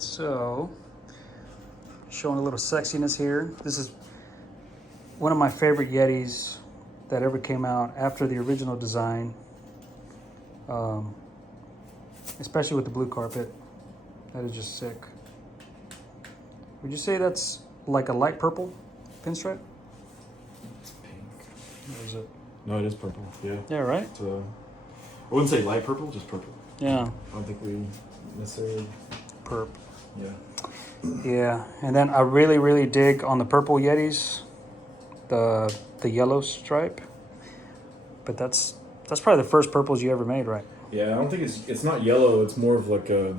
So, showing a little sexiness here. This is one of my favorite Yetis that ever came out after the original design. Especially with the blue carpet. That is just sick. Would you say that's like a light purple pinstripe? It's pink. Or is it? No, it is purple. Yeah. Yeah, right? It's I wouldn't say light purple, just purple. Yeah. I don't think we necessarily... Perp. Yeah. Yeah, and then I really, really dig on the purple Yetis, the yellow stripe. But that's probably the first purples you ever made, right? Yeah, I don't think it's not yellow. It's more of like a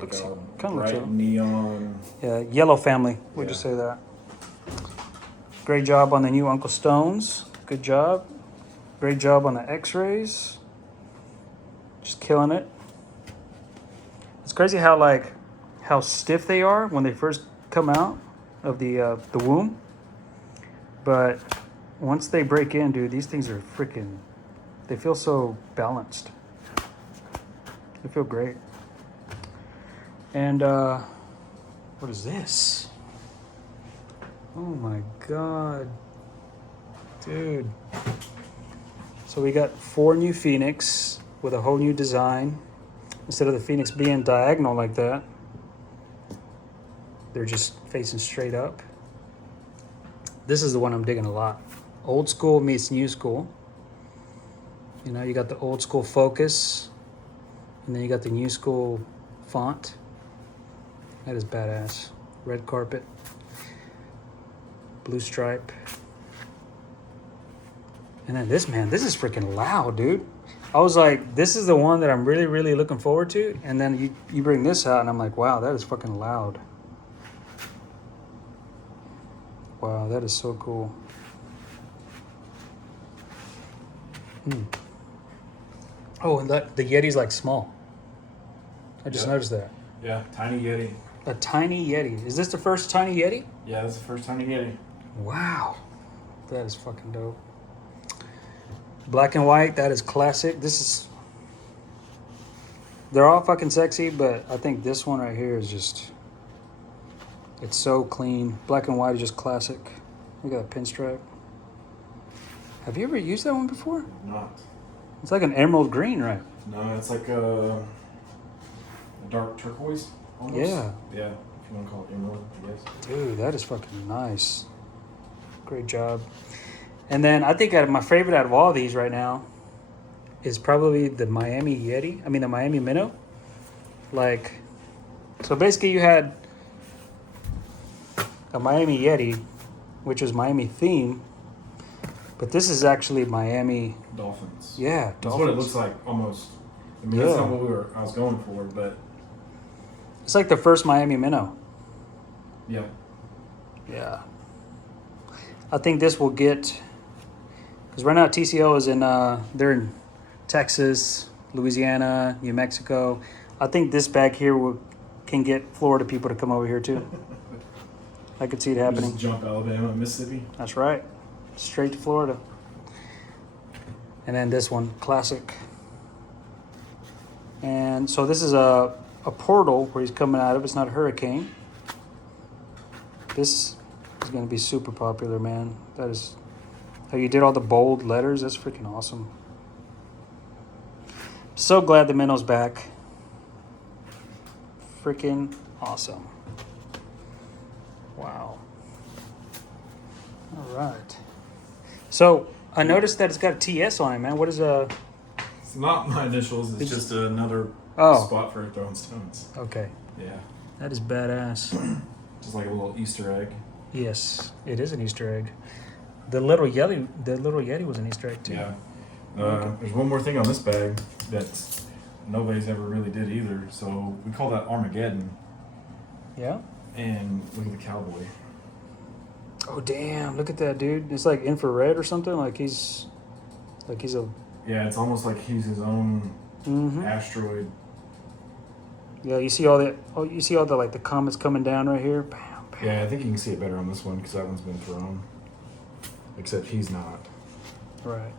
Kinda bright looks neon. Yeah, yellow family. Would you Yeah. say that? Great job on the new Uncle Stones. Good job. Great job on the X-rays. Just killing it. It's crazy how stiff they are when they first come out of the womb. But once they break in, dude, these things are freaking... They feel so balanced. They feel great. And what is this? Oh my god. Dude. So we got 4 new Phoenix with a whole new design. Instead of the Phoenix being diagonal like that, they're just facing straight up. This is the one I'm digging a lot. Old school meets new school. You know, you got the old school focus, and then you got the new school font. That is badass. Red carpet, blue stripe. And then this is freaking loud, dude. I was like, this is the one that I'm really, really looking forward to. And then you bring this out, and I'm like, wow, that is fucking loud. Wow, that is so cool. Oh, and the Yeti's like small. I just noticed that. Yeah, tiny Yeti. A tiny Yeti. Is this the first tiny Yeti? Yeah, this is the first tiny Yeti. Wow. That is fucking dope. Black and white, that is classic. They're all fucking sexy, but I think this one right here is just, it's so clean. Black and white is just classic. Look at that pinstripe. Have you ever used that one before? Not. It's like an emerald green, right? No, it's like a dark turquoise almost. Yeah. Yeah, if you want to call it emerald, I guess. Dude, that is fucking nice. Great job. And then I think my favorite out of all these right now is probably the Miami Yeti. I mean, the Miami Minnow. Like, so basically you had a Miami Yeti, which was Miami theme, but this is actually Miami Dolphins. Yeah, That's dolphins. what it looks like almost. I mean, that's not what I was going for, but it's like the first Miami Minnow. yeah. Yeah. I think this will get, because right now TCO is they're in Texas, Louisiana, New Mexico. I think this bag here can get Florida people to come over here too. I could see it happening. Just jump Alabama, Mississippi. That's right. Straight to Florida. And then this one, classic. And so this is a portal where he's coming out of. It's not a hurricane. This is going to be super popular, man. That is how you did all the bold letters. That's freaking awesome. So glad the Minnow's back. Freaking awesome. Wow. All right. So I noticed that it's got a TS on it, man. What is It's not my initials. It's just another spot for throwing stones. Okay. Yeah. That is badass. Just like a little Easter egg. Yes, it is an Easter egg. The little Yeti was an Easter egg too. Yeah. There's one more thing on this bag that nobody's ever really did either. So we call that Armageddon. Yeah. And look at the cowboy. Oh damn! Look at that, dude. It's like infrared or something. Like he's a. Yeah, it's almost like he's his own asteroid. Yeah, you see all the like the comets coming down right here. Bam, bam. Yeah, I think you can see it better on this one because that one's been thrown. Except he's not. Right.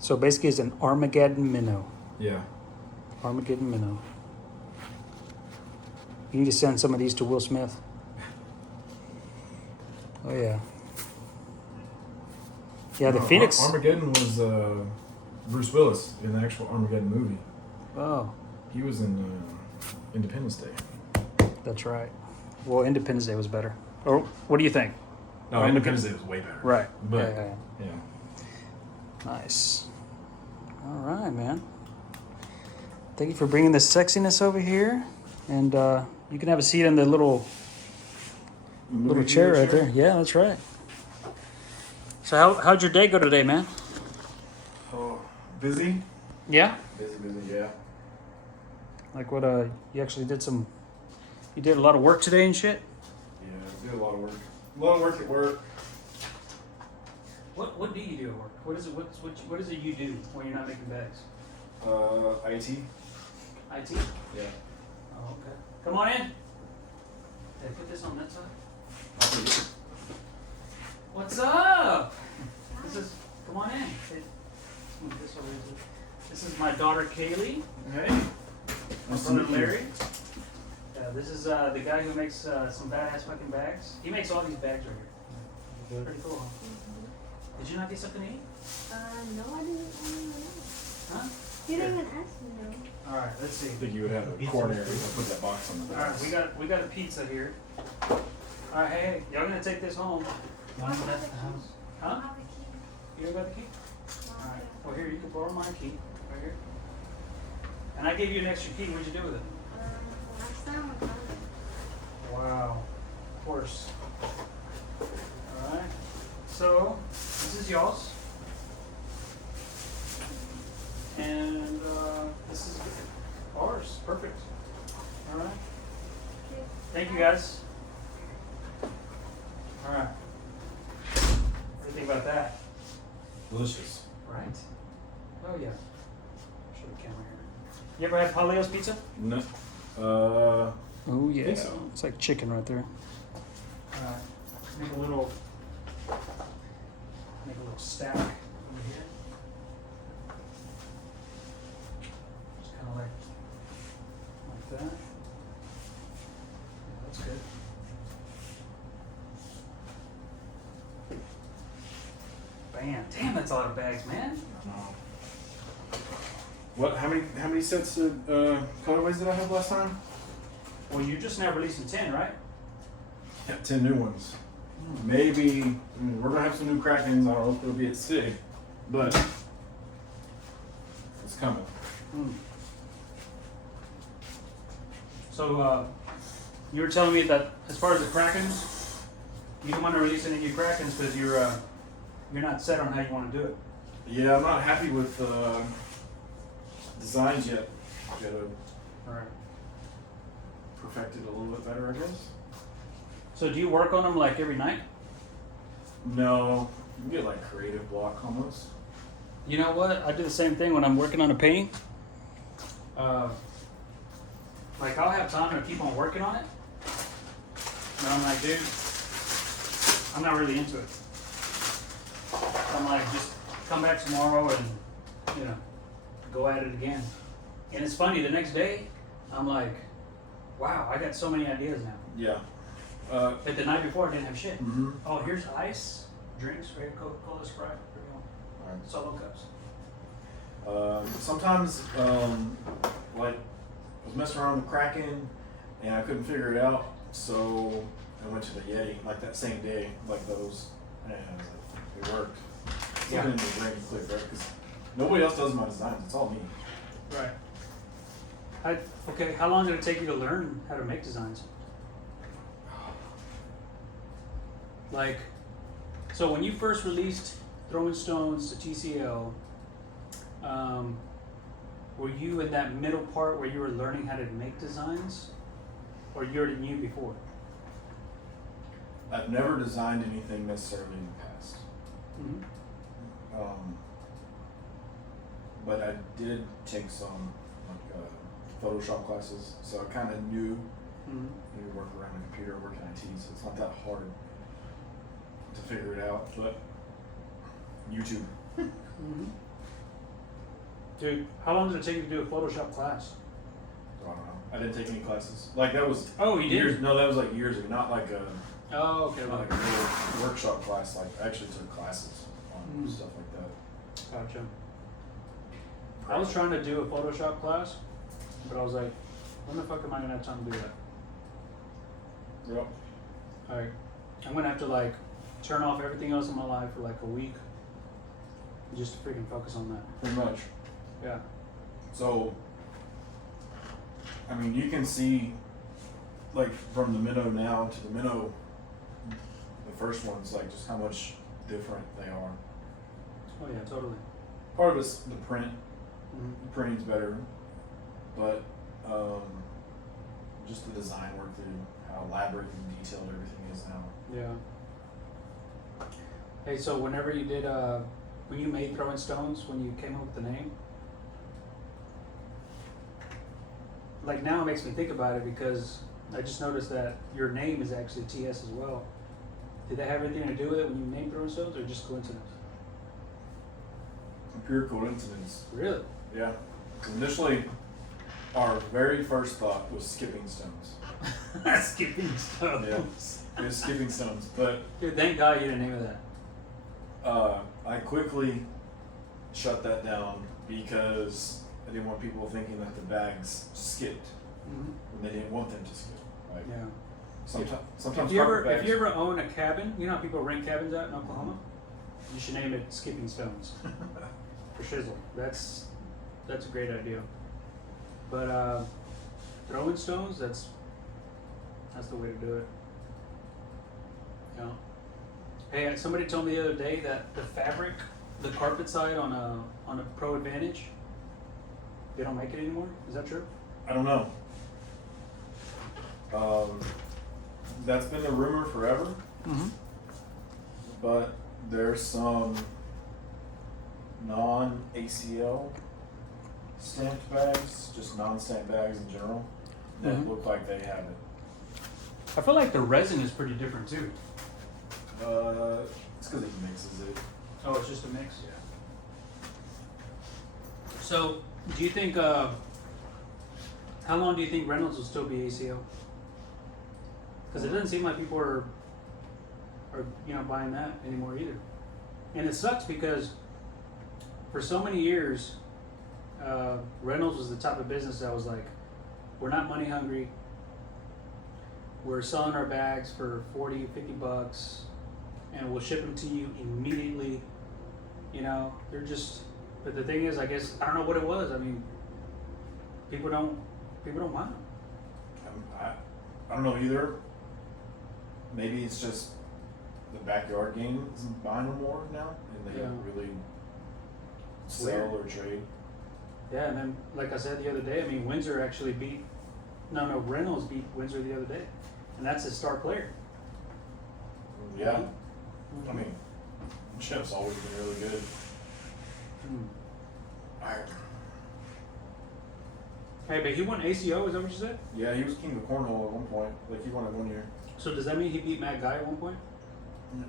So basically, it's an Armageddon minnow. Yeah. Armageddon minnow. You need to send some of these to Will Smith. Oh yeah. Yeah, the Phoenix. Armageddon was Bruce Willis in the actual Armageddon movie. Oh, He was in Independence Day. that's right. Well, Independence Day was better. Or what do you think? No, Independence Day was way better. Right. But Yeah. yeah. Nice. All right, man. Thank you for bringing this sexiness over here, and you can have a seat in the little chair right there. Yeah, that's right. So how'd your day go today, man? Oh, busy? Yeah. Busy, yeah. Like what? You actually did some. You did a lot of work today and shit. Yeah, did a lot of work. A lot of work at work. What do you do at work? What is it? What is it you do when you're not making bags? IT. IT. Yeah. Oh, okay. Come on in. Did I put this on that side? What's up? Come on in. Hey, move this over here. This is my daughter Kaylee. Hey. My brother Larry. This is the guy who makes some badass fucking bags. He makes all these bags right here. Pretty cool, huh? Mm-hmm. Did you not get something to eat? No, I didn't even know. Huh? You didn't even ask me though. All right, let's see. I think you would have a corner area to put that box on the All right, box. we got a pizza here. All right, hey, y'all gonna take this home? I'll have the key. Huh? I'll have the key. You got the key? I'll All right. have Well, here, you can borrow my key right here. And I gave you an extra key. What'd you do with it? last time I got it. Wow. Of course. All right. So this is yours, and this is ours. Perfect. All right. Okay. Thank you, guys. All right. What do you think about that? Delicious. Right. Oh yeah. Show the camera here. You ever had Paleo's pizza? No. Oh yeah. think so. It's like chicken right there. All right. Make a little stack over here. Just kind of like that. Yeah, that's good. Bam! Damn, that's a lot of bags, man. What? How many sets of colorways did I have last time? Well, you just now releasing 10, right? Yeah, 10 new ones. Maybe we're gonna have some new Krakens. I don't know if they'll be at SIG, but it's coming. Hmm. So, you were telling me that as far as the Krakens, you don't want to release any new Krakens because you're not set on how you want to do it. Yeah, I'm not happy with designs yet. Gotta All right. perfect it a little bit better, I guess. So, do you work on them like every night? No, you get like creative block almost. You know what? I do the same thing when I'm working on a painting. Like I'll have time to keep on working on it, and I'm like, dude, I'm not really into it. I'm like, just come back tomorrow and go at it again. And it's funny. The next day, I'm like, wow, I got so many ideas now. Yeah. But the night before, I didn't have shit. Mm-hmm. Oh, here's ice, drinks, right? Coca-Cola, Sprite, solo cups. Sometimes, like, I was messing around with Kraken and I couldn't figure it out, so I went to the Yeti like that same day, like those, and it worked. It's Yeah. looking in the brain clear, right? Because nobody else does my designs; it's all me. Right. Okay, how long did it take you to learn how to make designs? Like, so when you first released Throwing Stones to TCL, were you in that middle part where you were learning how to make designs? Or you already knew before? I've never designed anything necessarily in the past, Mm-hmm. but I did take some like Photoshop classes, so I kind of knew Mm-hmm. you work around a computer, work in IT, so it's not that hard to figure it out. But YouTube. Mm-hmm. Dude, how long did it take you to do a Photoshop class? So I don't know. I didn't take any classes. Like that was Oh, you years. did? No, that was like years ago. Not like a Oh, okay. not like a real workshop class. Like I actually took classes on Mm. stuff like that. Gotcha. I was trying to do a Photoshop class, but I was like, when the fuck am I gonna have time to do that? Yep. Like, I'm gonna have to like turn off everything else in my life for like a week just to freaking focus on that. Pretty much. Yeah. So, I mean, you can see, like, from the minnow now to the minnow, the first ones, like, just how much different they are. Oh yeah, totally. Part of it's the print. Mhm. The printing's better, but just the design work through how elaborate and detailed everything is now. Yeah. Hey, so whenever you did, when you made Throwing Stones, when you came up with the name, like now it makes me think about it because I just noticed that your name is actually TS as well. Did that have anything to do with it when you named Throwing Stones, or just coincidence? Pure coincidence. Really? Yeah. Initially, our very first thought was skipping stones. Skipping Stones. Yeah. It was skipping stones, but Dude, thank God you didn't name it that. I quickly shut that down because I didn't want people thinking that the bags skipped Mm-hmm. when they didn't want them to skip. Like Yeah. sometimes If you carpet ever bags. own a cabin, you know how people rent cabins out in Oklahoma? You should name it Skipping Stones for shizzle. That's a great idea. But throwing stones, that's the way to do it. Yeah. Hey, somebody told me the other day that the fabric, the carpet side on a Pro Advantage, they don't make it anymore. Is that true? I don't know. That's been the rumor forever, Mm-hmm. but there's some non-ACL stamped bags, just non-stamped bags in general, that Mhm. look like they have it. I feel like the resin is pretty different too. It's because he mixes it. Oh, it's just a mix. Yeah. So, do you think? How long do you think Reynolds will still be ACO? Because it doesn't seem like people are buying that anymore either. And it sucks because for so many years, Reynolds was the type of business that was like, we're not money hungry. We're selling our bags for $40, $50, and we'll ship them to you immediately. You know, they're just. But the thing is, I guess I don't know what it was. I mean, people don't want them. I don't know either. Maybe it's just the backyard game is buying them more now, and they Yeah. don't really sell Weird. or trade. Yeah, and then like I said the other day, I mean, Windsor actually Reynolds beat Windsor the other day, and that's his star player. Yeah, Mhm. I mean, Jeff's always been really good. Hmm. I, Hey, but he won ACO. Is that what you said? yeah, he was king of cornhole at one point. Like he won it 1 year, So does that mean he beat Matt Guy at one point?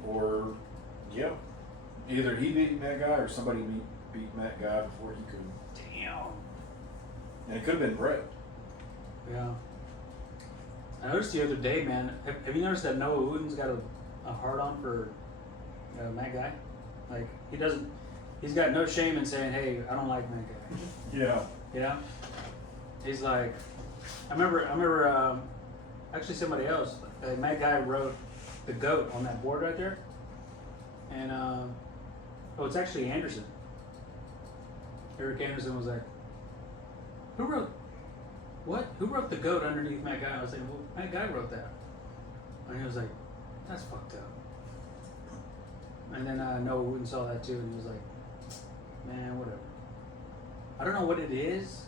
or yeah, either he beat Matt Guy or somebody beat Matt Guy before he could, Damn. and it could have been Brett. Yeah. I noticed the other day, man. Have you noticed that Noah Wooden's got a hard on for Matt Guy? Like he doesn't. He's got no shame in saying, "Hey, I don't like Matt Guy." Yeah. You know? He's like, I remember. Actually, somebody else. Matt Guy wrote the GOAT on that board right there, and it's actually Anderson. Eric Anderson was like, "Who wrote what? Who wrote the GOAT underneath Matt Guy?" I was like, "Well, Matt Guy wrote that," and he was like, "That's fucked up." And then Noah Wooden saw that too, and he was like, "Man, whatever." I don't know what it is.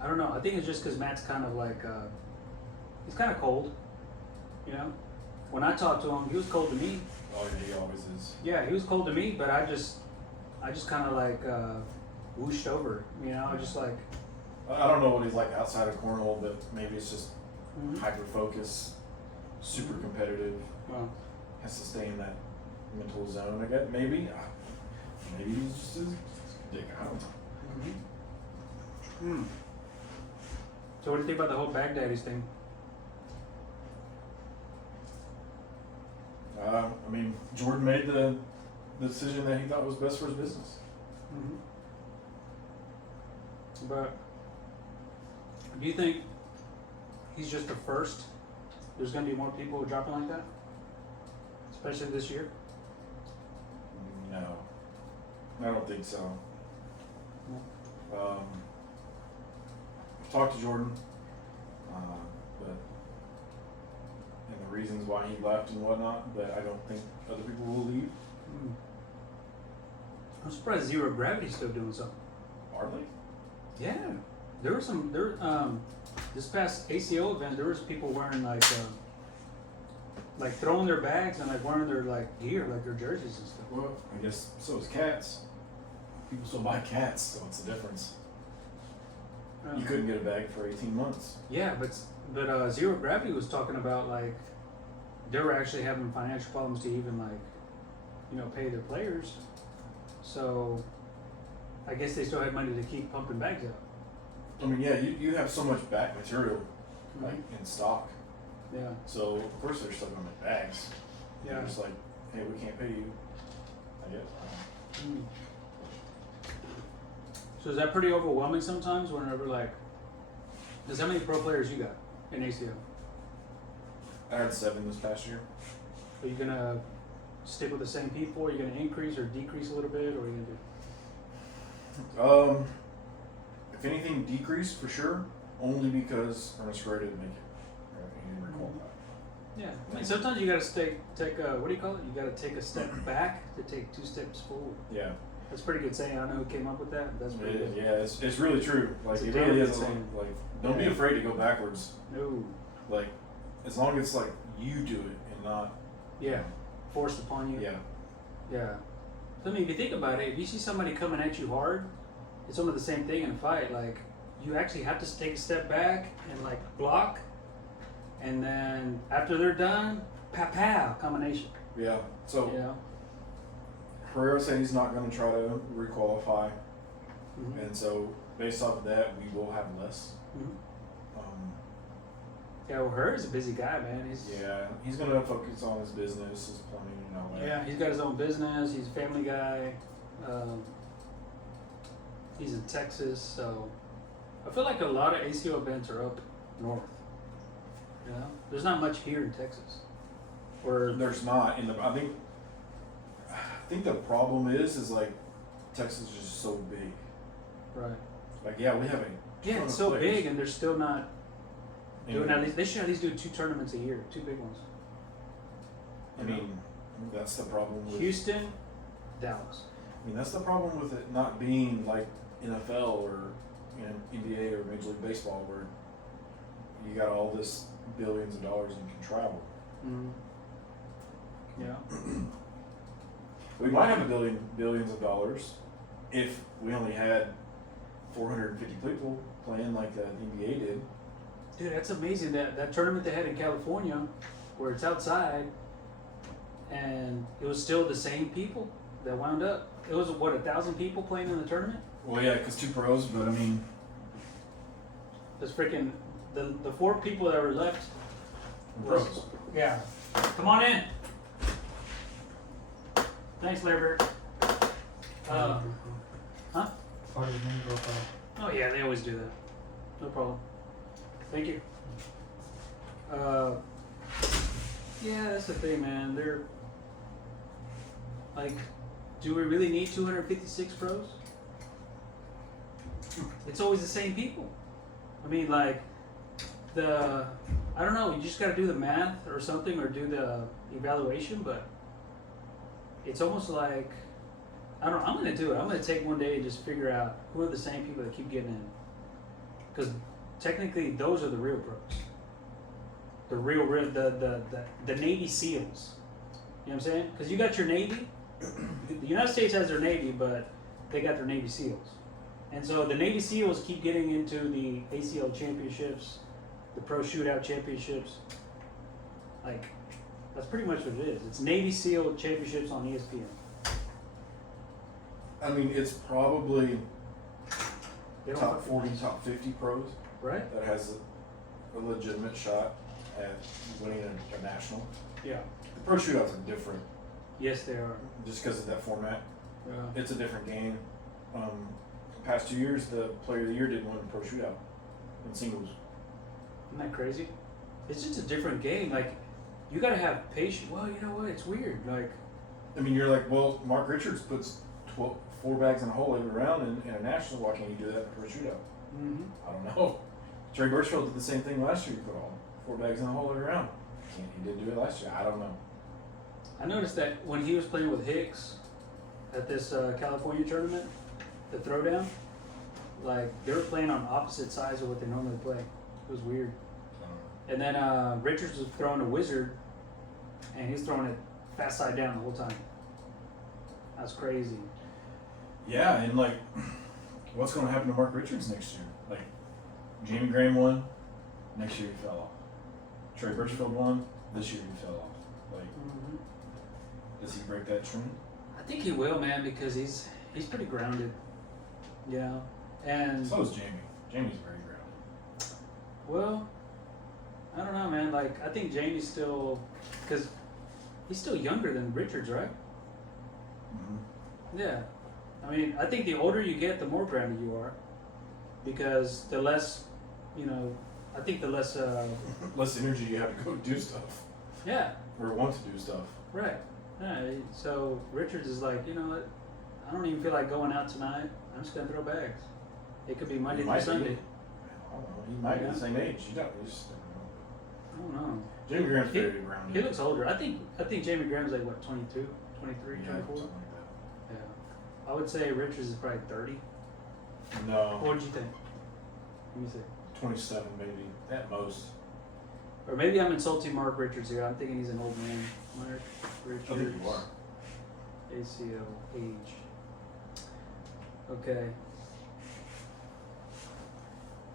I don't know. I think it's just because Matt's kind of like, he's kind of cold, you know? When I talked to him, he was cold to me. Oh yeah, he always is. Yeah, he was cold to me, but I just kind of like whooshed over, you know? Just like, I don't know what he's like outside of cornhole, but maybe it's just mhm. hyper focus, super competitive, Well, has to stay in that mental zone. I guess maybe he's just a dick. I don't know. mhm. Hmm. So what do you think about the whole Baghdadis thing? I mean, Jordan made the decision that he thought was best for his business. Mm-hmm. But do you think he's just the first? There's going to be more people dropping like that, especially this year. No, I don't think so. I've talked to Jordan, but and the reasons why he left and whatnot, but I don't think other people will leave. Mm. I'm surprised Zero Gravity's still doing something. Are they? Yeah, there were some. This past ACO event, there was people wearing like throwing their bags and like wearing their like gear, like their jerseys and stuff. Well, I guess so is cats. People still buy cats, so what's the difference? You couldn't get a bag for 18 months. Yeah, but Zero Gravity was talking about like they were actually having financial problems to even like pay their players. So I guess they still had money to keep pumping bags out. I mean, yeah, you have so much back material like in stock. Yeah. So of course they're still gonna make bags. Yeah. They're just like, hey, we can't pay you. I guess. Mm. So is that pretty overwhelming sometimes whenever like, because how many pro players you got in ACO? I had 7 this past year. Are you gonna stick with the same people? Are you gonna increase or decrease a little bit? Or are you gonna do? If anything, decrease for sure. Only because Ernest Gray didn't make it. He didn't recall that. Yeah. I mean, sometimes you gotta take a, what do you call it? You gotta take a step back to take 2 steps forward. Yeah. That's a pretty good saying. I don't know who came up with that. But that's pretty good. Yeah, it's really true. Like It's a it damn really good is. saying. Like don't be Yeah. afraid to go backwards. No. Like as long as like you do it and not. Yeah. Forced upon you. Yeah. Yeah. So, I mean, if you think about it, if you see somebody coming at you hard, it's almost the same thing in a fight. Like, you actually have to take a step back and, like, block. And then after they're done, pow, combination. Yeah. So You know? Herrera said he's not going to try to requalify, Mm-hmm. and so based off of that, we will have less. Mm-hmm. Um, Yeah, well, Herrera's a busy guy, man. he's going to focus on his business, his plumbing, and all that. Yeah, he's got his own business. He's a family guy. He's in Texas, so I feel like a lot of ACO events are up north. You know, there's not much here in Texas. Or There's not in the. I think the problem is like Texas is just so big. right. Like yeah, we have a Yeah, ton it's of so players. big, and they're still not doing And, at least. They should at least do 2 tournaments a year, 2 big ones. I mean, that's the problem with Houston, Dallas. I mean, that's the problem with it not being like NFL or NBA or Major League Baseball, where you got all this billions of dollars and can travel. Mm-hmm. Yeah. We might have billions of dollars if we only had 450 people playing like the NBA did. Dude, that's amazing. That tournament they had in California, where it's outside, and it was still the same people that wound up. It was what 1,000 people playing in the tournament. Well, yeah, because 2 pros, but I mean, It's freaking the 4 people that were left. Was, pros. yeah. Come on in. Thanks, Lambert. Huh? Part of the main profile. Oh yeah, they always do that. No problem. Thank you. Yeah, that's the thing, man. They're like, do we really need 256 pros? It's always the same people. I mean, like I don't know. You just got to do the math or something, or do the evaluation. But it's almost like I don't know. I'm gonna do it. I'm gonna take one day and just figure out who are the same people that keep getting in. Because technically, those are the real pros. The real the Navy SEALs. You know what I'm saying? Because you got your Navy. The United States has their Navy, but they got their Navy SEALs. And so the Navy SEALs keep getting into the ACL championships, the Pro Shootout championships. Like, that's pretty much what it is. It's Navy SEAL championships on ESPN. I mean, it's probably They don't top fuck 40, with us. top 50 pros Right? that has a legitimate shot at winning a national. Yeah. The pro shootouts are different Yes, they are. just because of that format. Yeah. It's a different game. The past 2 years, the player of the year didn't win the pro shootout in singles. Isn't that crazy? It's just a different game. Like, you gotta have patience. Well, you know what? It's weird. Like, I mean, you're like, well, Mark Richards puts 4 bags in a hole every round in a national. Why can't you do that in a pro shootout? I don't know. Trey Birchfield did the same thing last year. He put all 4 bags in a hole every round. He didn't do it last year. I don't know. I noticed that when he was playing with Hicks at this California tournament, the throwdown, like they were playing on opposite sides of what they normally play. It was weird. And then Richards was throwing a wizard, and he was throwing it fast side down the whole time. That's crazy. Yeah, and like, what's going to happen to Mark Richards next year? Like, Jamie Graham won. Next year he fell off. Trey Birchfield won. This year he fell off. Like, does he break that trend? I think he will, man, because he's pretty grounded. You know, and So is Jamie. Jamie's very grounded. well, I don't know, man. Like, I think Jamie's still, because he's still younger than Richards, right? Mm-hmm. Yeah. I mean, I think the older you get, the more grounded you are, because the less, you know, I think the less, Less energy you have to go do stuff yeah, or want to do stuff. right. Yeah, so Richards is like, you know what? I don't even feel like going out tonight. I'm just gonna throw bags. It could be Monday through might be. Sunday. I don't know. He might be the same age. You just I don't know. Jamie Graham's He- very grounded. He looks older. I think Jamie Graham's like what, 22, 23, Yeah, 24? something like Yeah. I would say Richards is probably 30. that. No, What would you think? Let me see. 27 maybe at most. Or maybe I'm insulting Mark Richards here. I'm thinking he's an old man. Mark Richards. I think you are. ACL age. Okay.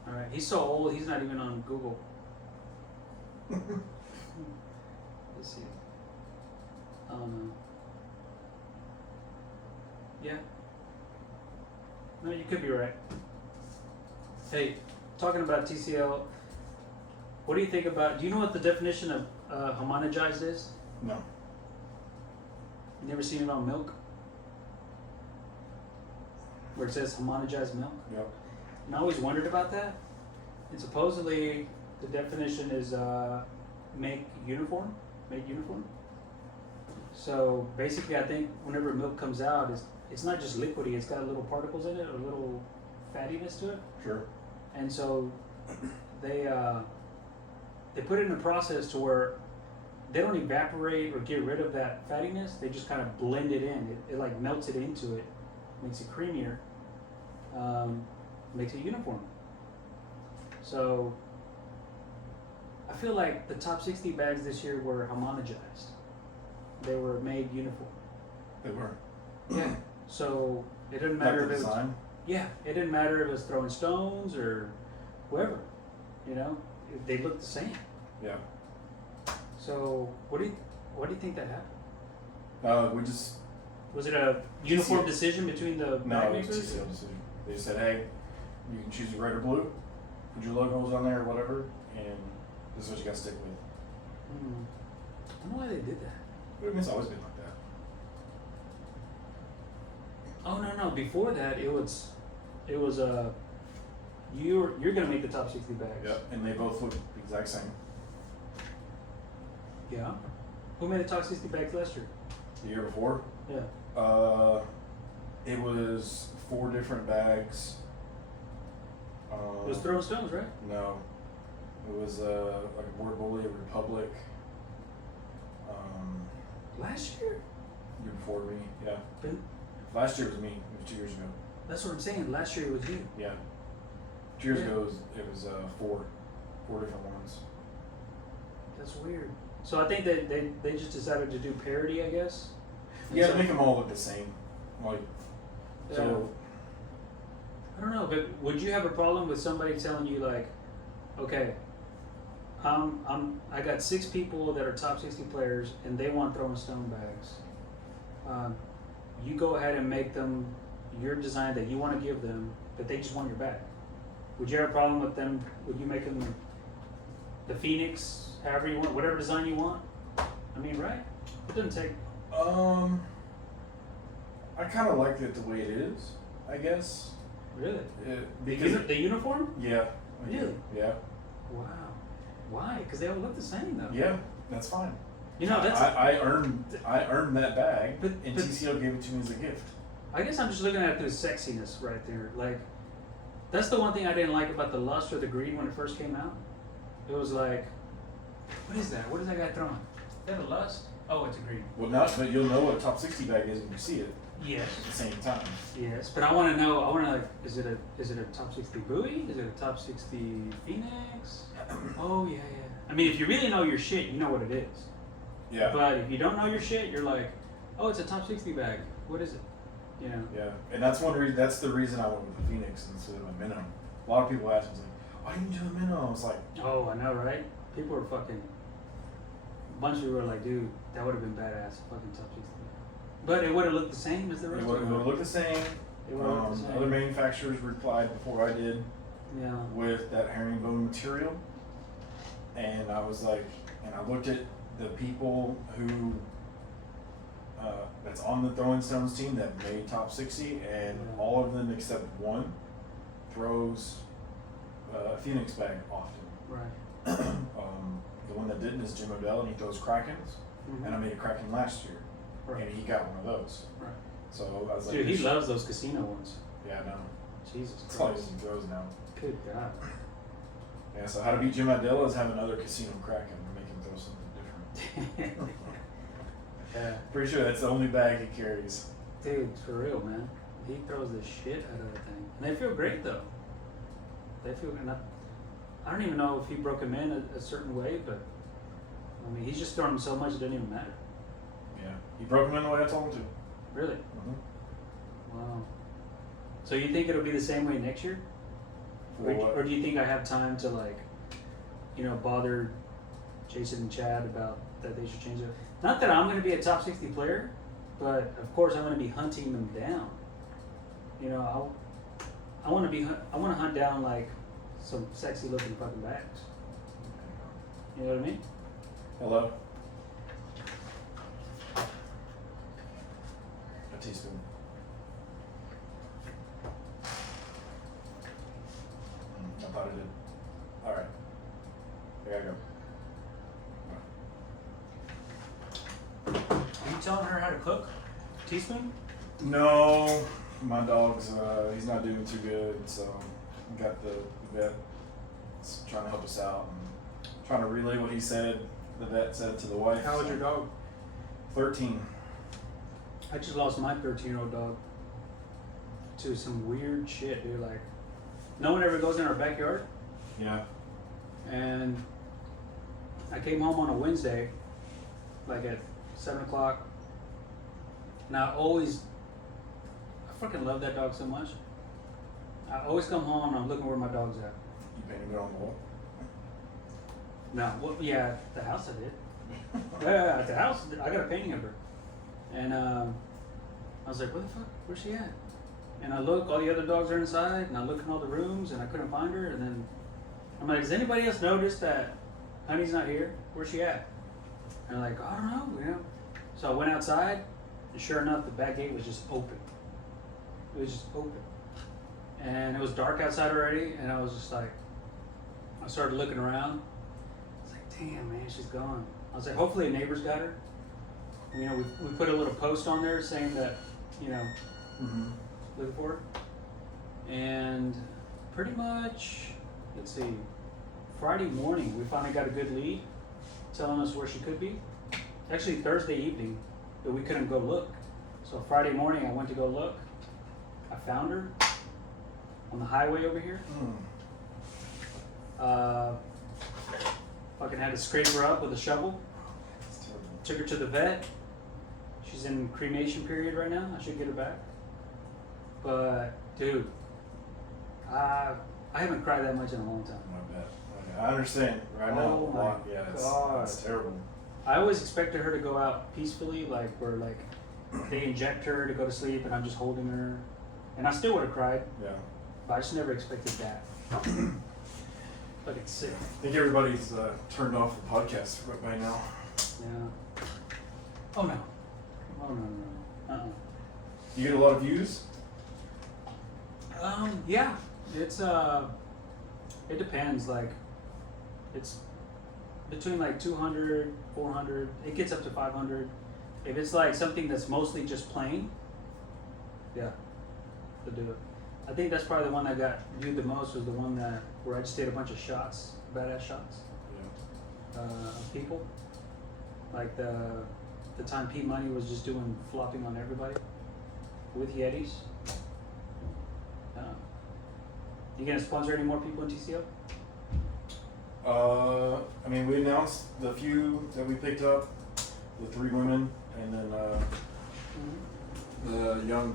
All right. He's so old. He's not even on Google. Let's see. I don't know. Yeah. No, you could be right. Hey, talking about TCL, what do you think about? Do you know what the definition of homogenized is? No. You never seen it on milk? Where it says homogenized milk? Yep. And I always wondered about that. And supposedly the definition is make uniform. So basically I think whenever milk comes out, it's not just liquidy, it's got little particles in it, or little fattiness to it. Sure. And so they put it in a process to where they don't evaporate or get rid of that fattiness. They just kind of blend it in. It like melts it into it, makes it creamier, makes it uniform. So I feel like the top 60 bags this year were homogenized. They were made uniform. They were. Yeah. So it didn't Like matter the if it was, design. yeah, it didn't matter if it was throwing stones or whoever, you know, they looked the same. Yeah. So what do you think that happened? We just Was it a uniform decision between the no, bag it was makers? TCL decision. They just said, hey, you can choose red or blue, put your logos on there or whatever, and this is what you got to stick with. I don't know why they did that. But I mean, it's always been like that. Oh no, before that it was you're gonna make the top 60 bags. Yep. And they both look the exact same. Yeah. Who made the top 60 bags last year? The year before, Yeah. it was 4 different bags. It was throwing stones, right? No, it was like a Board Bully, a Republic. Last year? Year before me, yeah. But Last year was me. It was 2 years ago. that's what I'm saying. Last year it was you. Yeah. 2 years Yeah. ago it was 4 different ones. That's weird. So I think that they just decided to do parody, I guess. And Yeah, so- to make them all look the same. Like, Yeah. so I don't know, but would you have a problem with somebody telling you like, okay, I got 6 people that are top 60 players and they want throwing stone bags. You go ahead and make them your design that you want to give them, but they just want your bag. Would you have a problem with them? Would you make them the Phoenix, however you want, whatever design you want? I mean, right? It doesn't take. I kind of like it the way it is, I guess. Really? Because The uniform? yeah. Really? Yeah. Wow. Why? Because they all look the same though. Yeah, that's fine. You know, that's. I earned that bag, But- and but- TCL gave it to me as a gift. I guess I'm just looking at the sexiness right there. Like, that's the one thing I didn't like about the Lust or the Greed when it first came out. It was like, what is that? What is that guy throwing? Is that a Lust? Oh, it's a Greed. Well, not, but you'll know what a top 60 bag is when you see it Yes. at the same time. Yes, but I want to know. I want to like, is it a top 60 buoy? Is it a top 60 Phoenix? Oh yeah, yeah. I mean, if you really know your shit, you know what it is. Yeah. But if you don't know your shit, you're like, oh, it's a top 60 bag. What is it? You know. Yeah, and that's one reason. That's the reason I went with the Phoenix instead of a minnow. A lot of people ask me, like, "Why didn't you do a minnow?" I was like, Oh, I know, right? People are fucking. A bunch of people were like, dude, that would have been badass, fucking top 60. But it would have looked the same as the rest it of would them. look the same. It would have looked the same. Other manufacturers replied before I did Yeah. with that herringbone material, and I was like, and I looked at the people who that's on the Throwing Stones team that made top 60, and Yeah. all of them except one throws a Phoenix bag often. Right. The one that didn't is Jim Odell, and he throws Krakens, Mhm. and I made a Kraken last year, Right. and he got one of those. Right. So I was like, Dude, he loves those casino ones. Yeah, I know. Jesus That's all Christ. he throws now. Good God. Yeah, so how to beat Jim Odell is have another casino Kraken and make him throw something different. Yeah. Pretty sure that's the only bag he carries. Dude, for real, man. He throws the shit out of that thing. And they feel great, though. They feel good. I don't even know if he broke him in a certain way, but I mean, he's just throwing them so much it doesn't even matter. Yeah, he broke him in the way I told him to. Really? Mm-hmm. Wow. So you think it'll be the same way next year? For what? Or do you think I have time to, like, you know, bother Jason and Chad about that they should change it? Not that I'm going to be a top 60 player, but of course I'm going to be hunting them down. You know, I want to hunt down like some sexy looking fucking bags. You know what I mean? Hello? A teaspoon. I thought it did. Alright. I gotta go. Are you telling her how to cook? Teaspoon? No, my dog's he's not doing too good, so we got the vet trying to help us out and trying to relay what he said. The vet said to the wife. How old's your dog? 13. I just lost my 13-year-old dog to some weird shit, dude. Like, no one ever goes in our backyard. Yeah. And I came home on a Wednesday, like at 7 o'clock. And I fucking love that dog so much. I always come home and I'm looking where my dog's at. You painted it on the wall. No, well, yeah, at the house I did. Yeah, at the house, I got a painting of her. And I was like, where the fuck, where's she at? And I look, all the other dogs are inside, and I look in all the rooms, and I couldn't find her. And then I'm like, does anybody else notice that Honey's not here? Where's she at? And I'm like, I don't know, you know. So I went outside, and sure enough, the back gate was just open. It was just open. And it was dark outside already, and I was just like, I started looking around. I was like, damn, man, she's gone. I was like, hopefully a neighbor's got her. You know, we put a little post on there saying that, you know, Mm-hmm. looking for her. And pretty much, let's see, Friday morning, we finally got a good lead telling us where she could be. Actually, Thursday evening, but we couldn't go look. So Friday morning, I went to go look. I found her on the highway over here. Fucking had to scrape her up with a shovel. It's terrible. Took her to the vet. She's in cremation period right now. I should get her back. But dude, I haven't cried that much in a long time. My bad. Okay, I understand right now. Oh my Yeah, God. it's terrible. I always expected her to go out peacefully, like where like they inject her to go to sleep and I'm just holding her. And I still would have cried, Yeah. but I just never expected that. But it's sick. I think everybody's turned off the podcast by now. Yeah. Oh no. Oh no. You get a lot of views? Yeah. It's it depends. Like, it's between like 200, 400. It gets up to 500. If it's like something that's mostly just plain, yeah, to do it. I think that's probably the one that got viewed the most was the one that where I just did a bunch of shots, badass shots, of people. Like the time P Money was just doing flopping on everybody with Yetis. You gonna sponsor any more people in TCO? I mean, we announced the few that we picked up, the 3 women, and then the young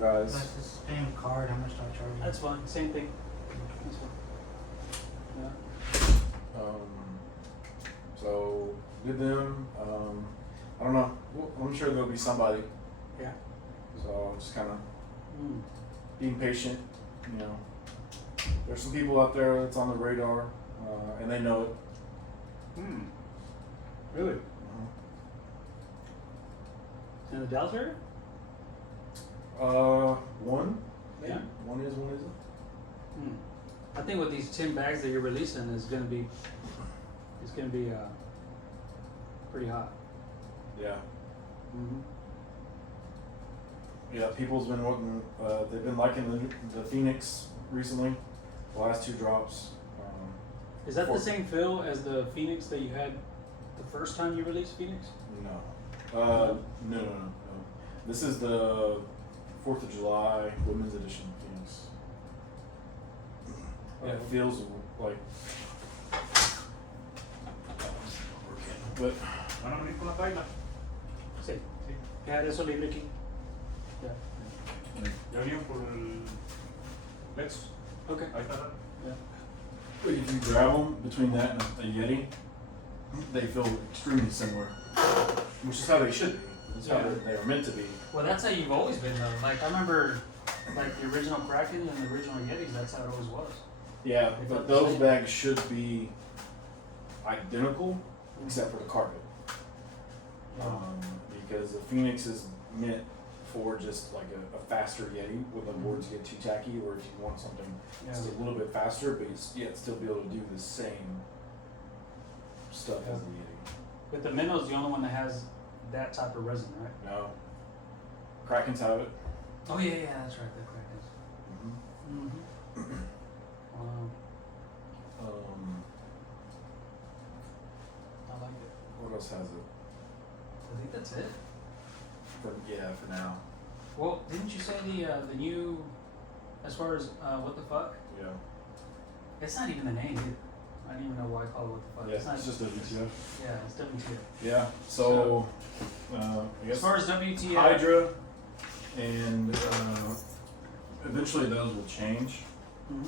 guys. That's the same card. How much do I charge you? That's fine. Same thing. That's fine. Yeah. So with them, I don't know. I'm sure there'll be somebody. Yeah. So just kind of Mm. being patient. You know, there's some people out there that's on the radar, and they know it. Hmm. Really? In the Dallas area? One. Maybe. Yeah. One isn't. Hmm. I think with these 10 bags that you're releasing is gonna be, pretty hot. Yeah. Mm-hmm. Yeah, people's been wanting. They've been liking the Phoenix recently. The last 2 drops. Is that For- the same feel as the Phoenix that you had the first time you released Phoenix? No. No. This is the 4th of July Women's Edition Phoenix. Yeah, it feels like. But ¿Van a venir con la paila? Sí. Queda eso libre aquí. Yeah. Ya vinieron por el Lex. Okay. Ahí está. Yeah. if you grab them between that and a Yeti, they feel extremely similar, which is how they should be. It's how they are meant to be. Well, that's how you've always been though. Like I remember, like the original Kraken and the original Yetis. That's how it always was. Yeah, They but felt the those same. bags should be identical, except for the carpet. Because the Phoenix is meant for just like a faster Yeti when the boards get too tacky, or if you want something just a little bit faster, but yet still be able to do the same stuff as the Yeti. But the Minnow's the only one that has that type of resin, right? No, Krakens have it. Oh yeah, that's right. The Krakens. Mm-hmm. Wow. I like it. What else has it? I think that's it. For now. Well, didn't you say the new, as far as what the fuck? Yeah. It's not even the name either. I don't even know why I call it what the fuck. Yeah, It's not. it's just WTF. Yeah, it's WTF. Yeah. So, I As guess far as WTF. Hydra, and eventually those will change. Mhm.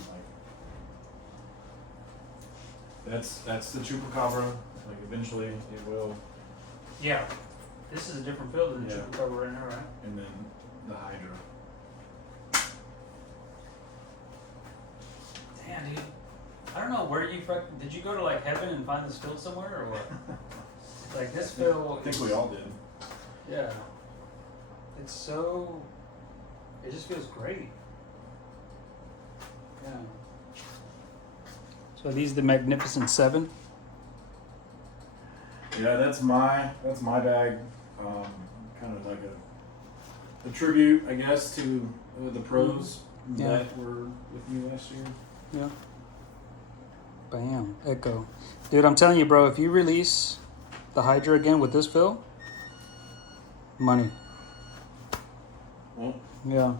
Like, that's the Chupacabra. Like eventually it will, Yeah. This is a different field than the Yeah. Chupacabra right now, right? and then the Hydra. Damn, dude. I don't know where you fucking did you go to like heaven and find this field somewhere or what? Like this field. I think we all did. Yeah. It's so. It just feels great. Yeah. So are these the Magnificent Seven? Yeah, that's my bag. Kind of like a tribute, I guess, to the pros Yeah. that were with me last year. Yeah. Bam. Echo. Dude, I'm telling you, bro, if you release the Hydra again with this fill, money. Well, Yeah.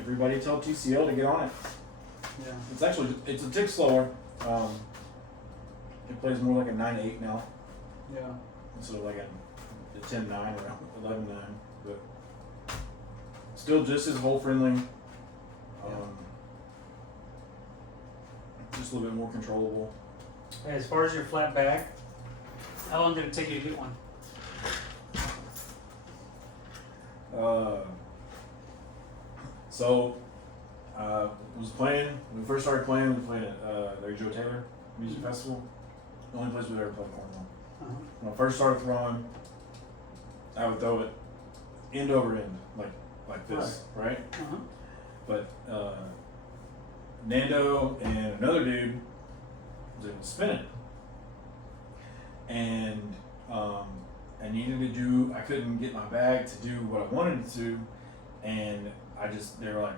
everybody tell TCL to get on it. Yeah. It's a tick slower. It plays more like a 9/8 now. Yeah. So like a 10/9 or 11/9, but still just as hole friendly. Just a little bit more controllable. Hey, as far as your flat bag, how long did it take you to get one? So, was playing, when we first started playing, we played at Larry Joe Taylor Music Festival. The only place we'd ever played cornhole. Uh-huh. When I first started throwing, I would throw it end over end, like this, right? Uh-huh. But Nando and another dude was able to spin it. And I needed to do, I couldn't get my bag to do what I wanted it to, and they were like,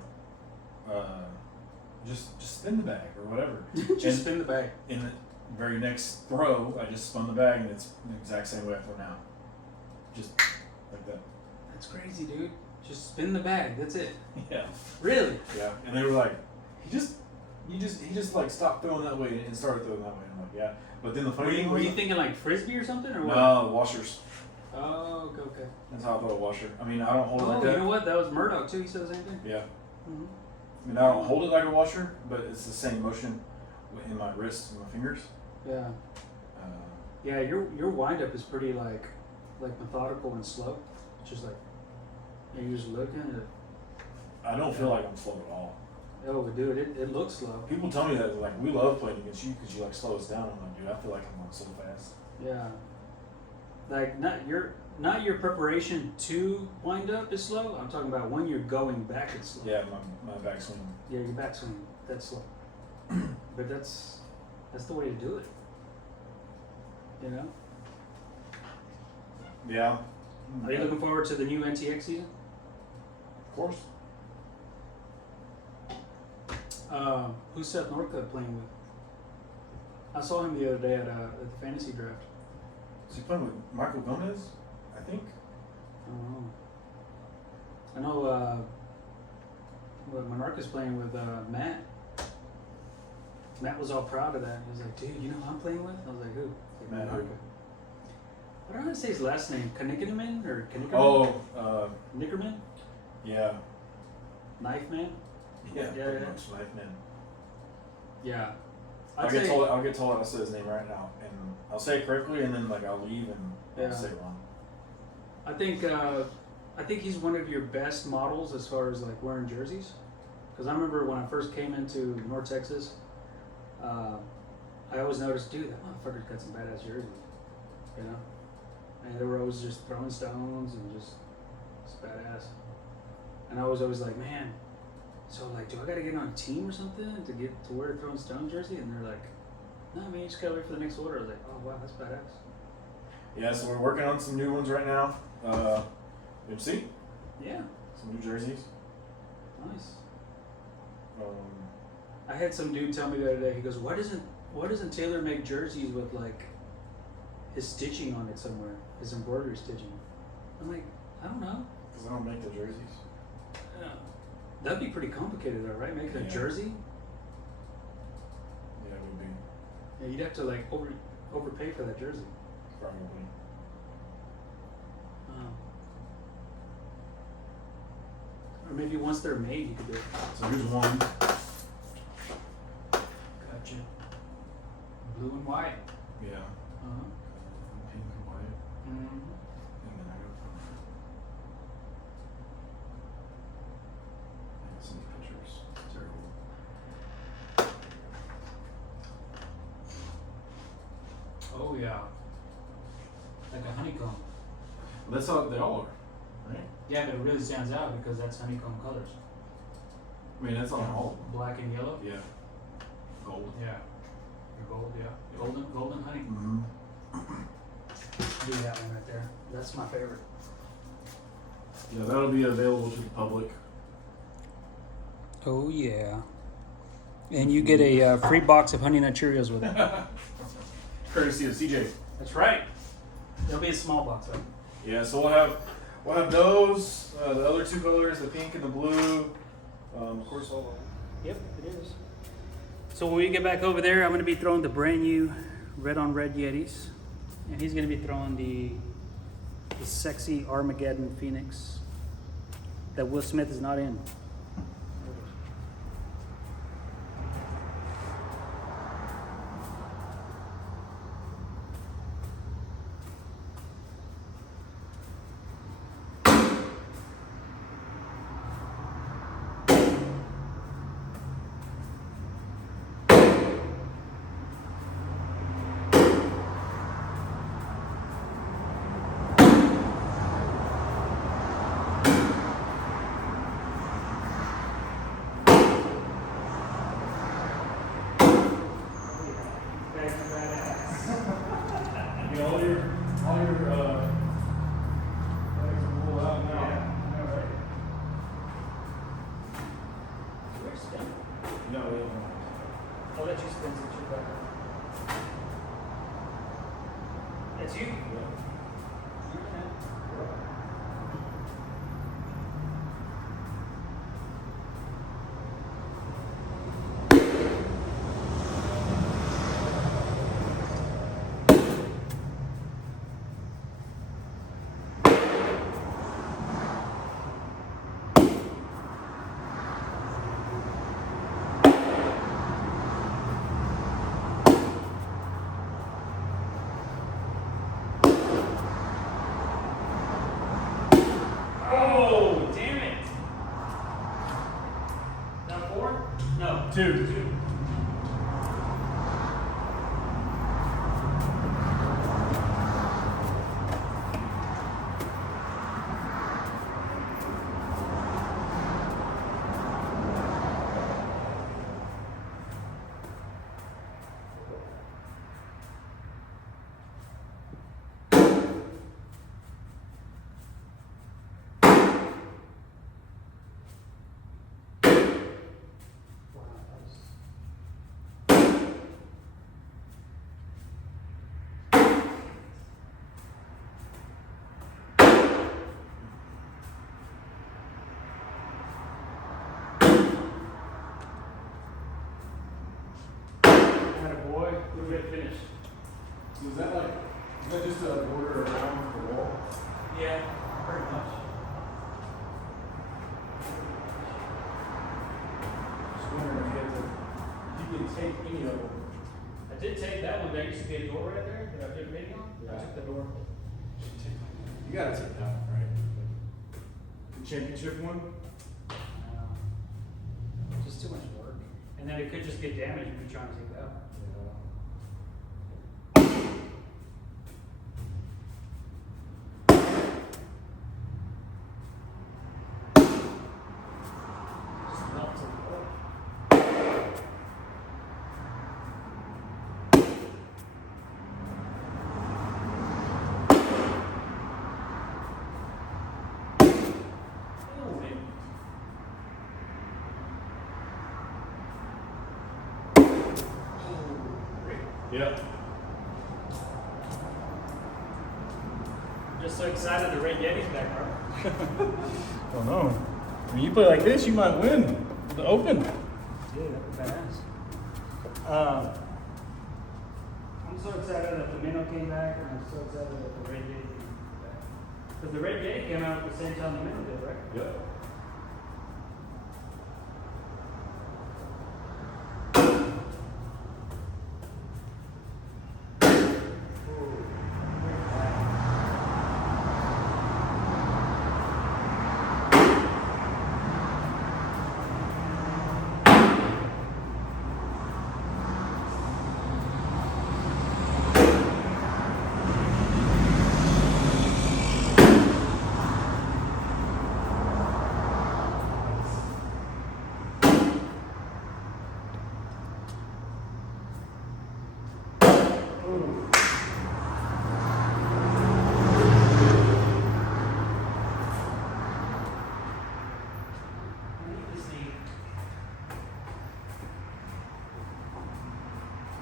just spin the bag or whatever. Just spin the bag. In the very next throw, I just spun the bag, and it's the exact same way I throw now. Just like that. That's crazy, dude. Just spin the bag. That's it. Yeah. Really? Yeah. And they were like, he just like stopped throwing that way and started throwing that way. I'm like, yeah. But then the funny thing Were was, you thinking like frisbee or something, or what? no, washers. Oh, okay. That's how I throw a washer. I mean, I don't hold it like Oh, that. you know what? That was Murdoch too. He said the same thing. Yeah. Mm-hmm. I mean, I don't hold it like a washer, but it's the same motion in my wrists and my fingers. Yeah. Yeah, your wind up is pretty like methodical and slow. It's just like you just looking at it. I don't feel like I'm slow at all. Oh, dude, it looks slow. People tell me that, like, we love playing against you because you like slow us down. I'm like, dude, I feel like I'm going so fast. Yeah. Like not your preparation to wind up is slow. I'm talking about when you're going back, it's slow. Yeah, my backswing. Yeah, your backswing, that's slow. But that's the way to do it. You know? Yeah. Are you looking forward to the new NTX season? Of course. Who's Seth Northcutt playing with? I saw him the other day at the fantasy draft. Is he playing with Michael Gomez? I think. I know Monarca's playing with Matt. Matt was all proud of that. He was like, dude, you know who I'm playing with? I was like, who? Like, Matt who? I don't know how to say his last name. Knickerman or Knickerman? Oh, Knickerman? yeah. Knife Man? Yeah, Yeah, pretty yeah. much. Knife Man. Yeah. I'll get told how to say his name right now, and I'll say it correctly, and then like I'll leave and Yeah. I'll say it wrong. I think he's one of your best models as far as like wearing jerseys. Because I remember when I first came into North Texas, I always noticed, dude, that motherfucker's got some badass jerseys, you know? And they were always just throwing stones and just badass. And I was always like, man, so like, do I gotta get on a team or something to get to wear a throwing stone jersey? And they're like, no, man, you just gotta wait for the next order. I was like, oh wow, that's badass. Yeah, so we're working on some new ones right now. MC, Yeah, some new jerseys. nice. Um, I had some dude tell me the other day. He goes, "Why doesn't Taylor make jerseys with like his stitching on it somewhere, his embroidery stitching?" I'm like, I don't know. Because I don't make the jerseys. Yeah. That'd be pretty complicated, though, right? Making a Yeah. jersey. Yeah, it would be. Yeah, you'd have to like overpay for that jersey. Probably. Or maybe once they're made, you could do it. So here's one. Gotcha. Blue and white. Yeah. Pink and white. Mm-hmm. And then I got some pictures. Terrible. Oh yeah. Like a honeycomb. Well, that's how they all are, right? Yeah, but it really stands out because that's honeycomb colors. I mean, that's on all of them. Black and yellow. Yeah. Gold. Yeah. Or gold, yeah. Golden honey. Mm-hmm. Do that one right there. That's my favorite. Yeah, that'll be available to the public. Oh yeah. And you get a free box of Honey Nut Cheerios with it. Courtesy of CJ. That's right. There'll be a small box of it. Yeah, so we'll have those, the other two colors, the pink and the blue. Of course, all of them. Yep, it is. So when we get back over there, I'm going to be throwing the brand new red on red Yetis. And he's going to be throwing the sexy Armageddon Phoenix that Will Smith is not in. Two. Boy, we're good finished. So is that just a border around the wall? Yeah, pretty much. Just wondering if you can take any of them. I did take that one. There used to be a door right there that I did a video on. Yeah. I took the door. You gotta take that one, right? The championship one? Just too much work. And then it could just get damaged if you're trying to take that one. Just melts it. Oh, man. Yeah. Just so excited the Red Yeti's back, bro. Don't know. When you play like this, you might win the Open. Dude, that was badass. I'm so excited that the Minnow came back, and I'm so excited that the Red Yeti came back. Because the Red Yeti came out at the same time the Minnow did, right? Yep.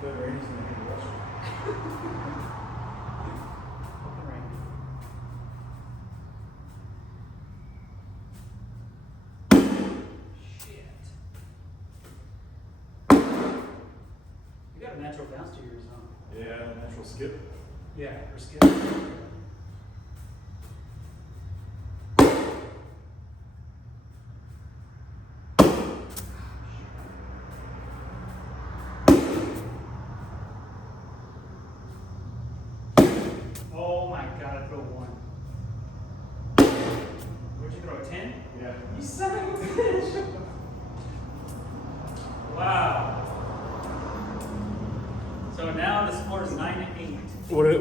But Randy's gonna hit the Russian. Shit. You got a natural bounce to yours, huh? Yeah, natural skip. Yeah, or skip. Oh my god, I threw a 1. Where'd you throw a 10? Yeah. You son of a bitch! Wow. So now the score is 9-8.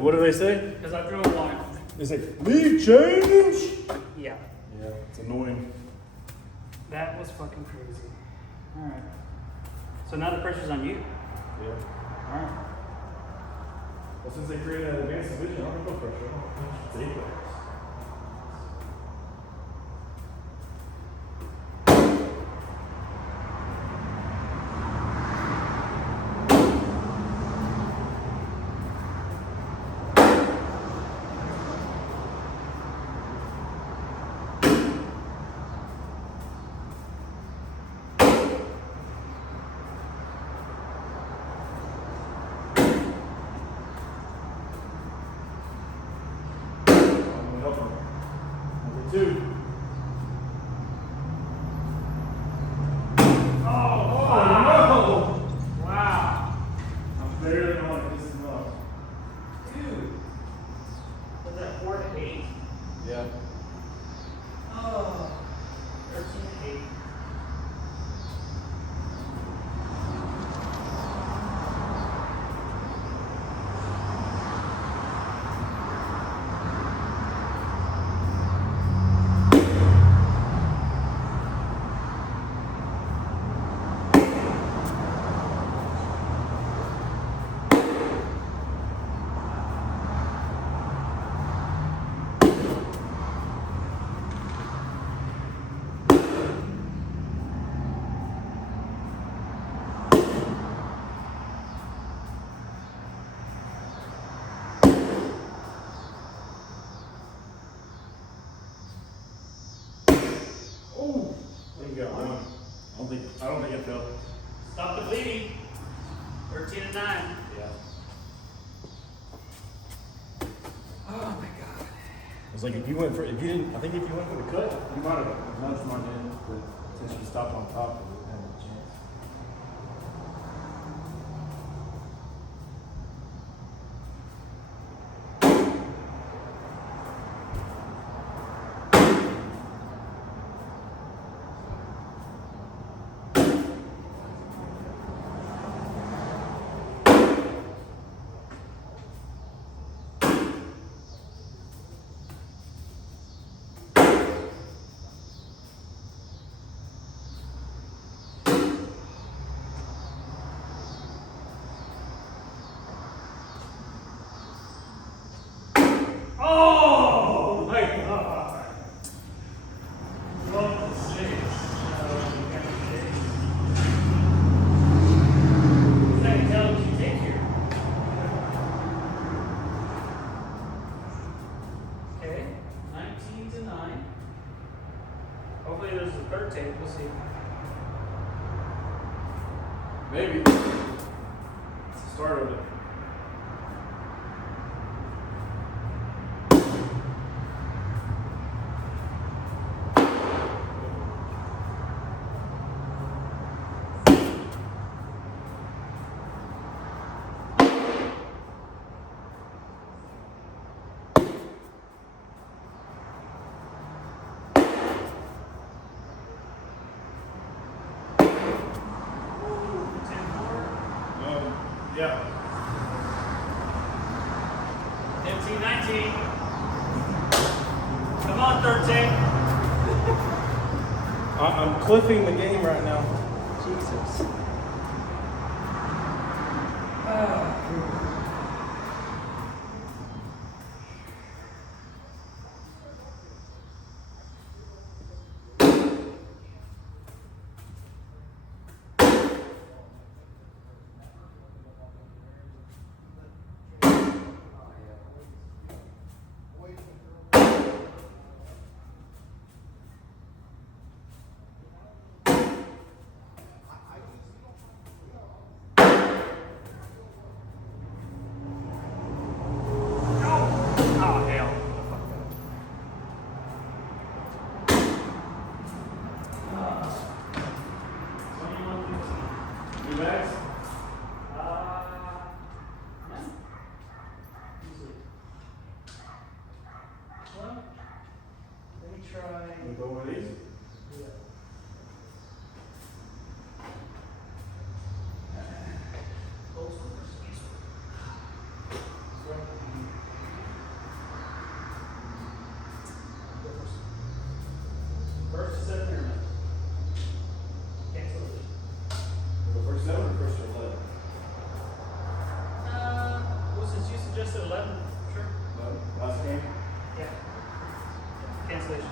What do they say? Because I threw a 1. They say lead change. Yeah. Yeah, it's annoying. That was fucking crazy. Alright. So now the pressure's on you. Yeah. Alright. Well, since they created an advanced division, I don't know pressure. It's 8 players. Number 2. Oh, wow. I'm barely going to piss him off. Dude. Was that 4-8? Yeah. Oh. 13-8. we got one. I don't think it fell. Stop the bleeding. 13 and 9. Yeah. Oh my god. It's like if you went for the cut, you might have nudged one in, but since you stopped on top of it, had a chance. Oh my god. Well, 6. I can tell what you take here. Okay, 19 to 9. Hopefully there's a third tape. We'll see. Maybe. It's the start of it. Yeah. 15, 19. Come on, 13. I'm cliffing the game right now. Jesus. Oh, hell. 21, 15. New bags? No. Easily. Well, let me try. We go with these? Yeah. Old school versus new school. First to 7 or no? Cancel it. We go first 7 or first 11? Well, since you suggested 11, sure. Last game? Yeah. Cancellation.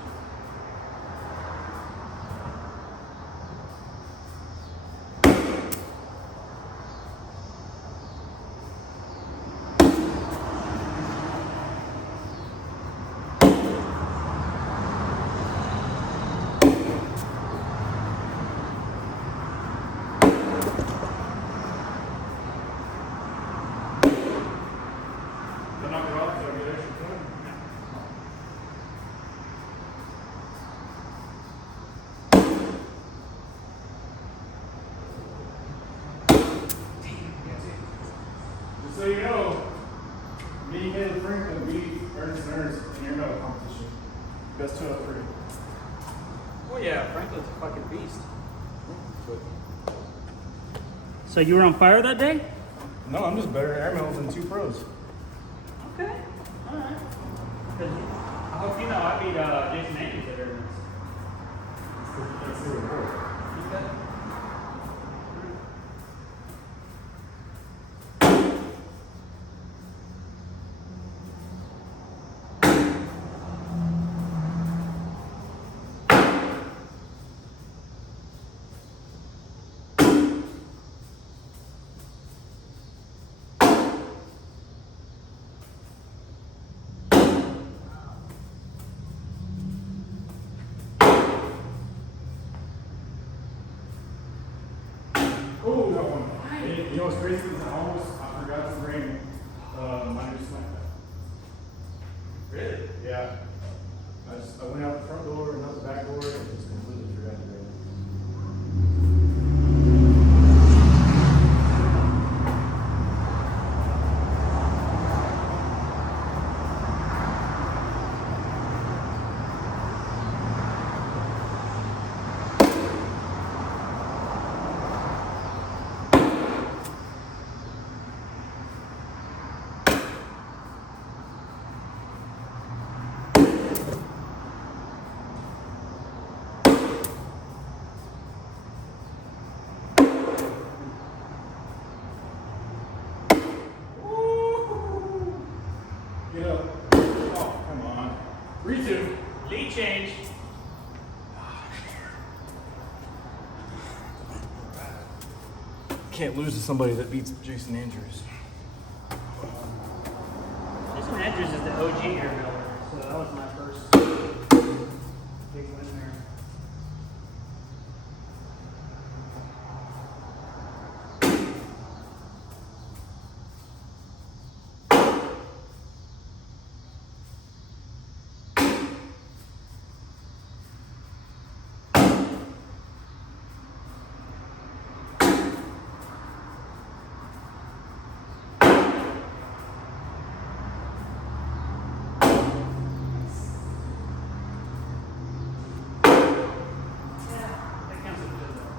They knock it off, so I get extra time. Just so you know, me and Caleb Franklin beat Ernest and Ernest in your medal competition. Best 2 out of 3. Well, yeah, Franklin's a fucking beast. So you were on fire that day? No, I'm just better at air medals than 2 pros. Okay. All right. I hope you know I beat Jason Andrews at Airman's. That's the report. Okay. what's crazy is I forgot to bring my new slant back. Really? Yeah. I went out the front door and out the back door and just completely forgot to bring it. Get up. Oh, come on. Redo. Lead change. Can't lose to somebody that beats Jason Andrews. Jason Andrews is the OG air builder, so that was my first big win there. That counts as a good though.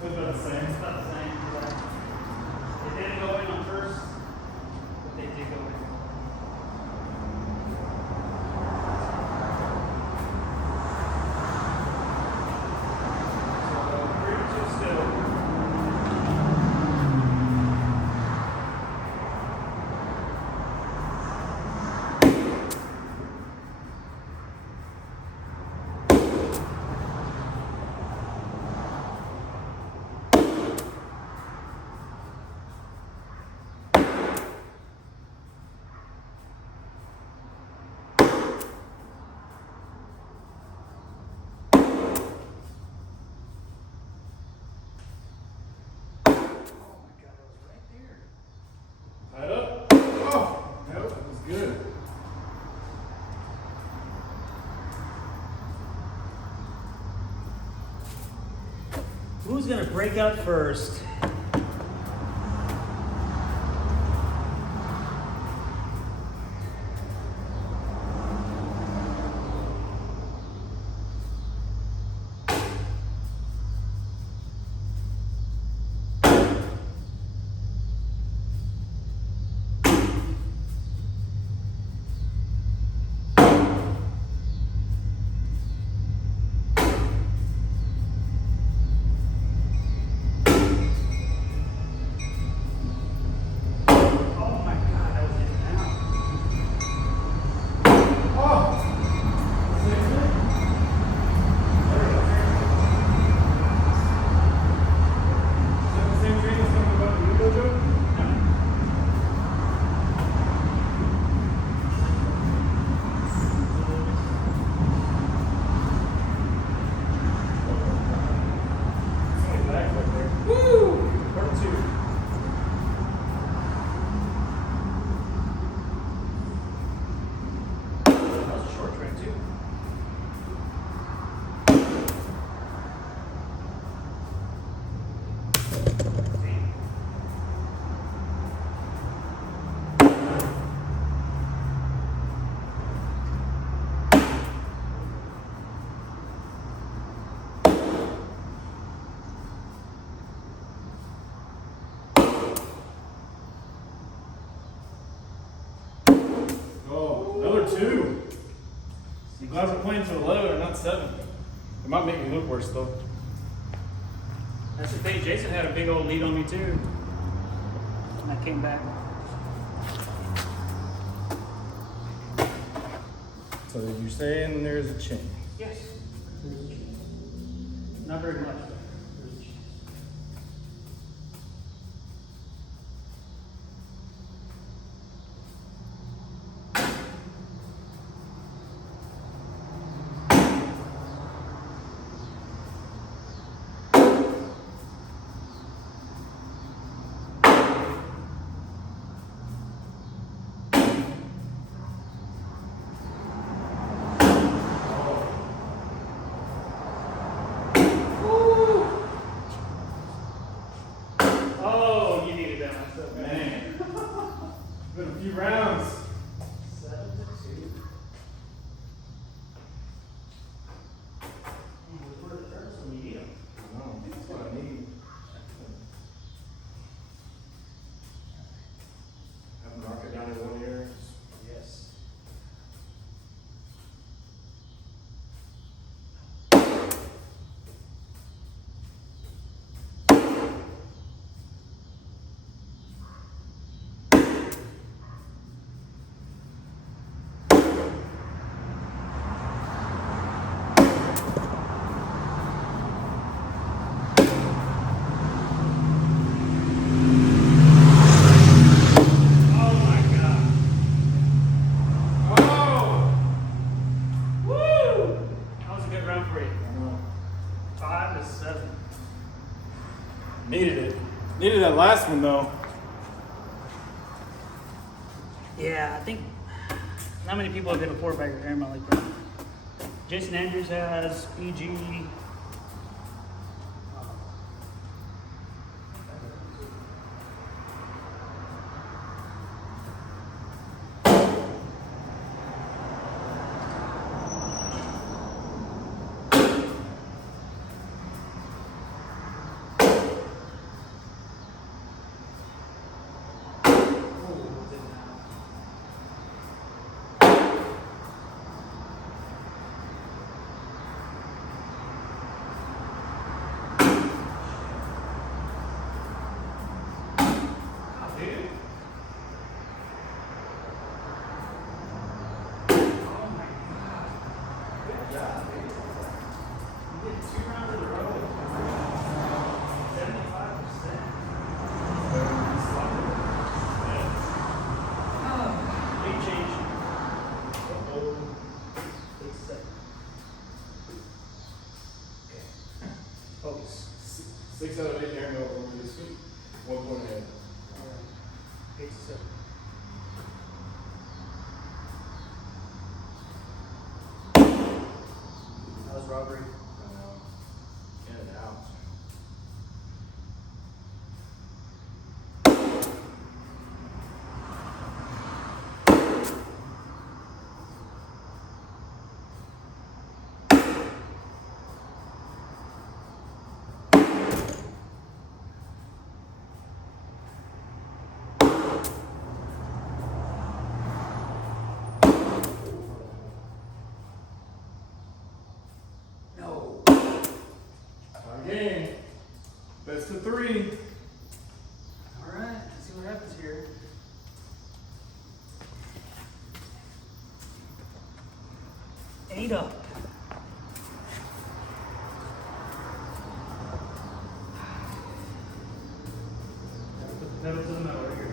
That's about the same. It's about the same. They didn't go in on first, but they did go in. So 3-2 still. Oh my God, it was right there. Tied up. Oh, nope, that was good. Who's gonna break out first? Oh my God, that was in and out. Oh! Same thing. Is that the same train that's coming about the new dojo? Woo! Part 2. That was a short train too. Oh, another 2. I'm glad we're playing to 11 and not 7. It might make me look worse though. That's the thing. Jason had a big old lead on me too. And I came back. So you're saying there's a change? Yes. There's a chance. Not very much, but there's a chance. round 3. I know. 5 to 7. Needed it. Needed that last one though. Yeah, I think not many people have hit a 4-bagger airmail like that. Jason Andrews has, EG. Focus. 6 out of 8 air mill over this week. 1 point ahead. Alright. 8 to 7. That was robbery. In and out. No. Again. Best of 3. Alright, let's see what happens here. Eight up. Put the pedal to the metal right here.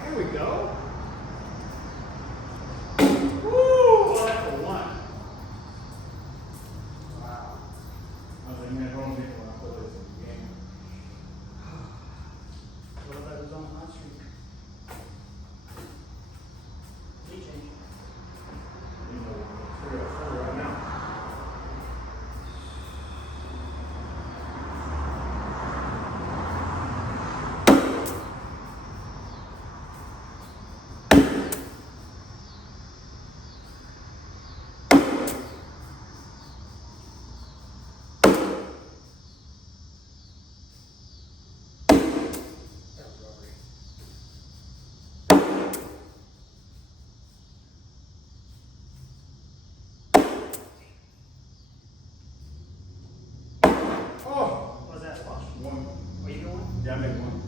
There we go. Woo! Well, that's a 1. Wow. I was like, man, wrong people when I put this in the game. What if I was on the hot streak? Key change. You know, 3 out of 4 right now. That was robbery. Oh! What was that squash? 1. Are you going? Yeah, I made 1.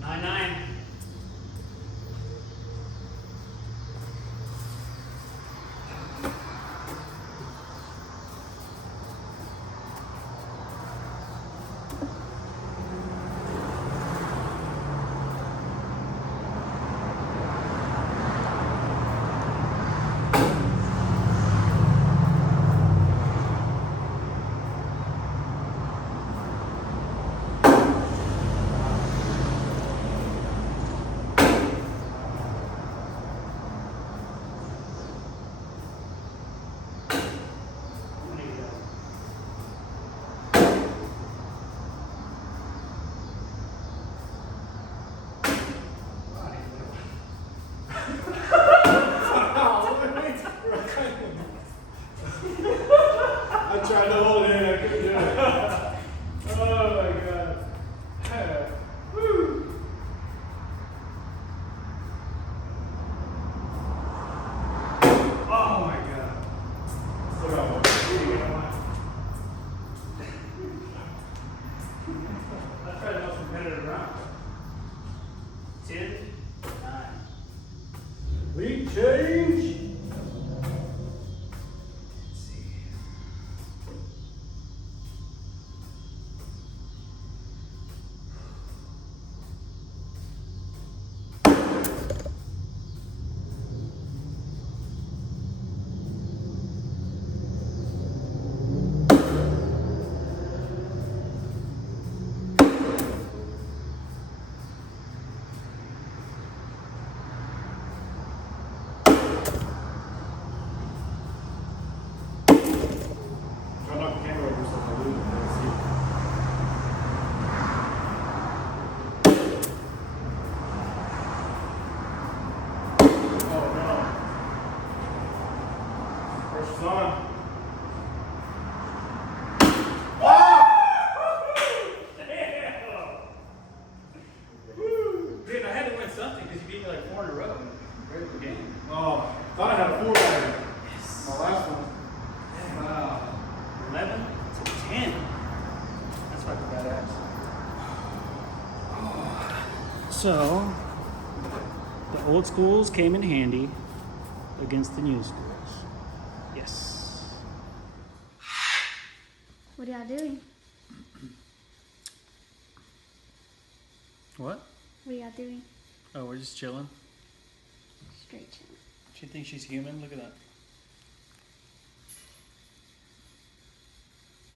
9-9. I tried to hold it in, I couldn't do it. Oh my god. Woo. Oh my god. Still got 1. So, the old schools came in handy against the new schools. Yes. What are y'all doing? What? What are y'all doing? Oh, we're just chilling. Straight chill. She thinks she's human. Look at that.